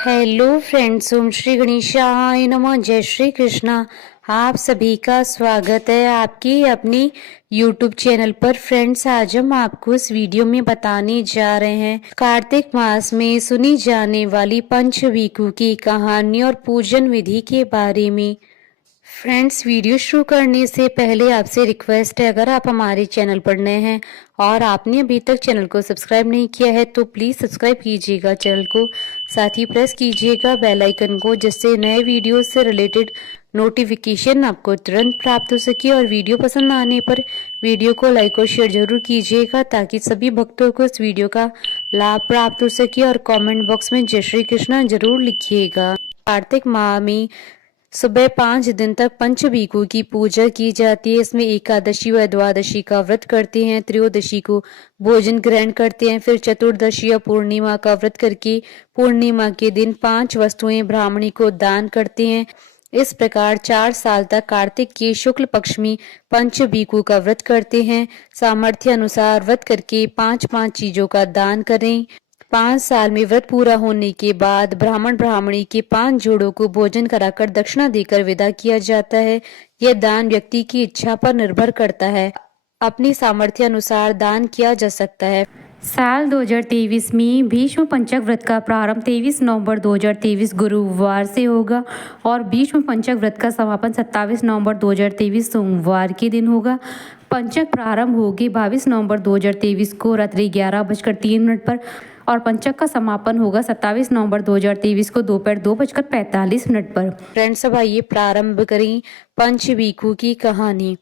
Hello friends, ओम श्री गणेशाय नमः। जय श्री कृष्णा। आप सभी का स्वागत है आपकी अपनी यूट्यूब चैनल पर। फ्रेंड्स, आज हम आपको इस वीडियो में बताने जा रहे हैं कार्तिक मास में सुनी जाने वाली पंचवीकु की कहानी और पूजन विधि के बारे में। फ्रेंड्स, वीडियो शुरू करने से पहले आपसे रिक्वेस्ट है, अगर आप हमारे चैनल पर नए हैं और आपने अभी तक चैनल को सब्सक्राइब नहीं किया है तो प्लीज़ सब्सक्राइब कीजिएगा चैनल को, साथ ही प्रेस कीजिएगा बेल आइकन को, जिससे नए वीडियो से रिलेटेड नोटिफिकेशन आपको तुरंत प्राप्त हो सके। और वीडियो पसंद आने पर वीडियो को लाइक और शेयर जरूर कीजिएगा ताकि सभी भक्तों को इस वीडियो का लाभ प्राप्त हो सके। और कमेंट बॉक्स में जय श्री कृष्णा जरूर लिखिएगा। कार्तिक माह में सुबह 5 दिन तक पंचवीकु की पूजा की जाती है। इसमें एकादशी व द्वादशी का व्रत करते हैं, त्रयोदशी को भोजन ग्रहण करते हैं, फिर चतुर्दशी या पूर्णिमा का व्रत करके पूर्णिमा के दिन 5 वस्तुएं ब्राह्मणी को दान करते हैं। इस प्रकार 4 साल तक कार्तिक के शुक्ल पक्ष में पंचवीकु का व्रत करते हैं। सामर्थ्य अनुसार व्रत करके 5-5 चीजों का दान करें। 5 साल में व्रत पूरा होने के बाद ब्राह्मण ब्राह्मणी के 5 जोड़ों को भोजन कराकर दक्षिणा देकर विदा किया जाता है। यह दान व्यक्ति की इच्छा पर निर्भर करता है, अपनी सामर्थ्य अनुसार दान किया जा सकता है। साल 2023 में भीष्म पंचक व्रत का प्रारंभ 23 नवंबर 2023 गुरुवार से होगा और भीष्म पंचक व्रत का समापन 27 नवंबर 2023 सोमवार के दिन होगा। पंचक प्रारंभ होगी 22 नवंबर 2023 को रात्रि 11:03 पर और पंचक का समापन होगा 27 नवंबर 2023 को दोपहर 2:45 पर। फ्रेंड्स, अब आइए प्रारंभ करें पंचवीकु की कहानी।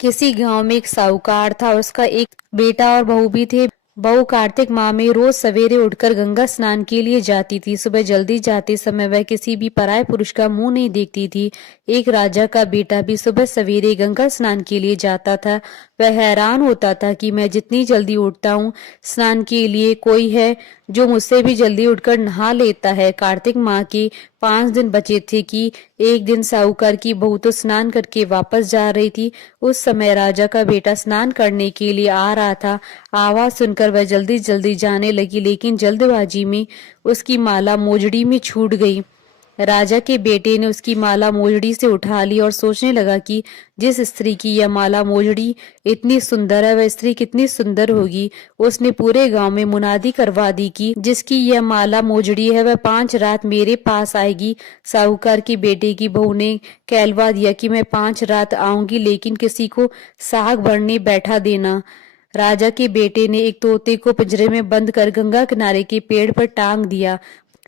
किसी गांव में एक साहूकार था, उसका एक बेटा और बहू भी थे। बहू कार्तिक माह में रोज सवेरे उठकर गंगा स्नान के लिए जाती थी। सुबह जल्दी जाते समय वह किसी भी पराये पुरुष का मुंह नहीं देखती थी। एक राजा का बेटा भी सुबह सवेरे गंगा स्नान के लिए जाता था। वह हैरान होता था कि मैं जितनी जल्दी उठता हूँ स्नान के लिए, कोई है जो मुझसे भी जल्दी उठकर नहा लेता है। कार्तिक माह के 5 दिन बचे थे कि एक दिन साहूकार की बहू तो स्नान करके वापस जा रही थी। उस समय राजा का बेटा स्नान करने के लिए आ रहा था। आवाज सुनकर वह जल्दी जल्दी जाने लगी, लेकिन जल्दबाजी में उसकी माला मोजड़ी में छूट गई। राजा के बेटे ने उसकी माला मोजड़ी से उठा ली और सोचने लगा कि जिस स्त्री की यह माला मोजड़ी इतनी सुंदर है, वह स्त्री कितनी सुंदर होगी। उसने पूरे गांव में मुनादी करवा दी कि जिसकी यह माला मोजड़ी है वह 5 रात मेरे पास आएगी। साहूकार की बेटे की बहू ने कहलवा दिया कि मैं 5 रात आऊंगी, लेकिन किसी को साग भरने बैठा देना। राजा के बेटे ने एक तोते को पिंजरे में बंद कर गंगा किनारे के पेड़ पर टांग दिया।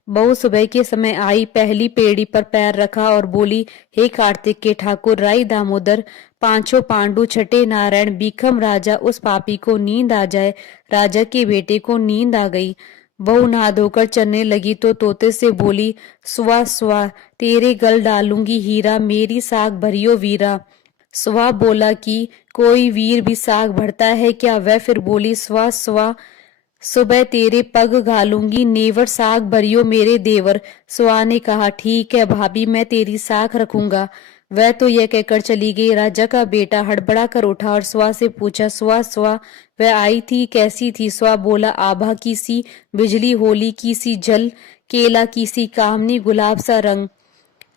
बहू सुबह के समय आई, पहली पेड़ी पर पैर रखा और बोली, हे कार्तिक के ठाकुर राई दामोदर, 5 पांडु, छठे नारायण, बीखम राजा, उस पापी को नींद आ जाए। राजा के बेटे को नींद आ गई। बहू नहा धोकर चलने लगी तो तोते से बोली, सुआ सुआ तेरे गल डालूंगी हीरा, मेरी साग भरियो वीरा। सुआ बोला कि कोई वीर भी साग भरता है क्या? वह फिर बोली, सुआ सुआ सुबह तेरे पग घालूंगी, नेवर साग भरियो मेरे देवर। सुआ ने कहा, ठीक है भाभी, मैं तेरी साख रखूंगा। वह तो यह कहकर चली गई। राजा का बेटा हड़बड़ा कर उठा और सुआ से पूछा, सुआ सुआ वह आई थी, कैसी थी? सुआ बोला, आभा की सी बिजली, होली की सी जल, केला की सी कामनी, गुलाब सा रंग।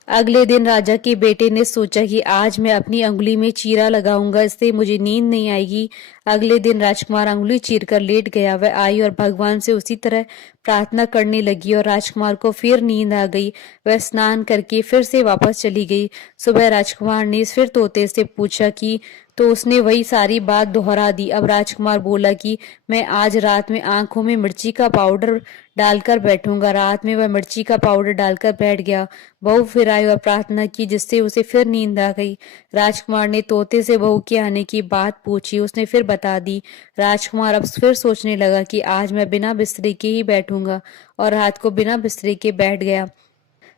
अगले दिन राजा के बेटे ने सोचा कि आज मैं अपनी अंगुली में चीरा लगाऊंगा, इससे मुझे नींद नहीं आएगी। अगले दिन राजकुमार अंगुली चीर कर लेट गया। वह आई और भगवान से उसी तरह प्रार्थना करने लगी और राजकुमार को फिर नींद आ गई। वह स्नान करके फिर से वापस चली गई। सुबह राजकुमार ने फिर तोते से पूछा कि तो उसने वही सारी बात दोहरा दी। अब राजकुमार बोला कि मैं आज रात में आंखों में मिर्ची का पाउडर डालकर बैठूंगा। रात में वह मिर्ची का पाउडर डालकर बैठ गया। बहू फिर आई और प्रार्थना की, जिससे उसे फिर नींद आ गई। राजकुमार ने तोते से बहू के आने की बात पूछी, उसने फिर बता दी। राजकुमार अब फिर सोचने लगा कि आज मैं बिना बिस्तरे के ही बैठूंगा और रात को बिना बिस्तरे के बैठ गया।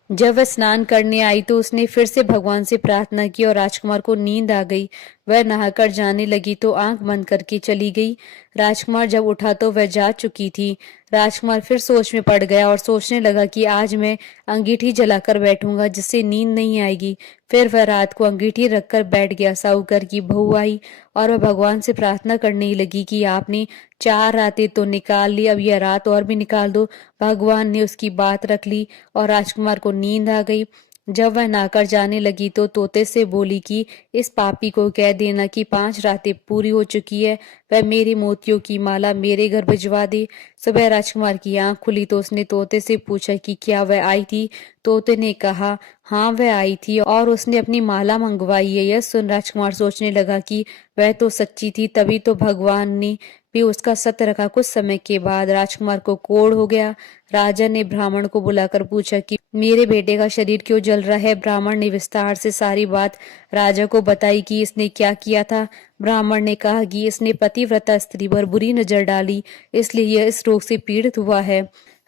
जब वह स्नान करने आई तो उसने फिर से भगवान से प्रार्थना की और राजकुमार को नींद आ गई। वह नहाकर जाने लगी तो आंख बंद करके चली गई। राजकुमार जब उठा तो वह जा चुकी थी। राजकुमार फिर सोच में पड़ गया और सोचने लगा कि आज मैं अंगीठी जलाकर बैठूंगा जिससे नींद नहीं आएगी। फिर वह रात को अंगीठी रखकर बैठ गया। साहूकार की बहू आई और वह भगवान से प्रार्थना करने लगी कि आपने 4 रातें तो निकाल ली, अब यह रात और भी निकाल दो। भगवान ने उसकी बात रख ली और राजकुमार को नींद आ गई। जब वह नहाकर जाने लगी तो तोते से बोली कि इस पापी को कह देना कि 5 रातें पूरी हो चुकी है, वह मेरी मोतियों की माला मेरे घर भिजवा दे। सुबह राजकुमार की आंख खुली तो उसने तोते से पूछा कि क्या वह आई थी। तोते ने कहा हाँ वह आई थी और उसने अपनी माला मंगवाई है। यह सुन राजकुमार सोचने लगा कि वह तो सच्ची थी, तभी तो भगवान ने भी उसका सत्य रखा। कुछ समय के बाद राजकुमार को कोढ़ हो गया। राजा ने ब्राह्मण को बुलाकर पूछा कि मेरे बेटे का शरीर क्यों जल रहा है। ब्राह्मण ने विस्तार से सारी बात राजा को बताई कि इसने क्या किया था। ब्राह्मण ने कहा कि इसने पतिव्रता स्त्री पर बुरी नजर डाली, इसलिए यह इस रोग से पीड़ित हुआ है।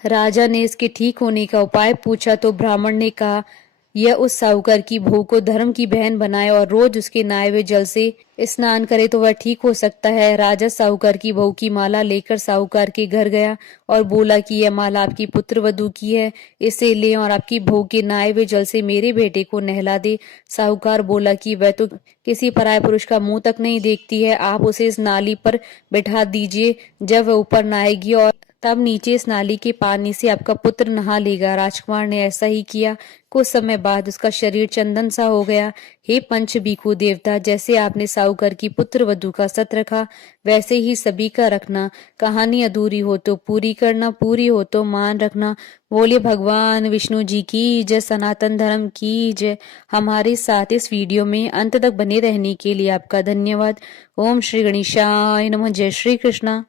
राजा ने इसके ठीक होने का उपाय पूछा तो ब्राह्मण ने कहा यह उस साहूकार की बहू को धर्म की बहन बनाए और रोज उसके नहाए हुए जल से स्नान करे तो वह ठीक हो सकता है। राजा साहूकार की बहू की माला लेकर साहूकार के घर गया और बोला कि यह माला आपकी पुत्र वधू की है, इसे ले और आपकी बहू के नहाए हुए जल से मेरे बेटे को नहला दे। साहूकार बोला कि वह तो किसी पराये पुरुष का मुंह तक नहीं देखती है, आप उसे इस नाली पर बैठा दीजिए। जब वह ऊपर नहाएगी और तब नीचे इस नाली के पानी से आपका पुत्र नहा लेगा। राजकुमार ने ऐसा ही किया। कुछ समय बाद उसका शरीर चंदन सा हो गया। हे पंच भिखु देवता, जैसे आपने साहूकार की पुत्र वधू का सत रखा वैसे ही सभी का रखना। कहानी अधूरी हो तो पूरी करना, पूरी हो तो मान रखना। बोलिए भगवान विष्णु जी की जय, सनातन धर्म की जय। हमारे साथ इस वीडियो में अंत तक बने रहने के लिए आपका धन्यवाद। ओम श्री गणेशाय नमः। जय श्री कृष्णा।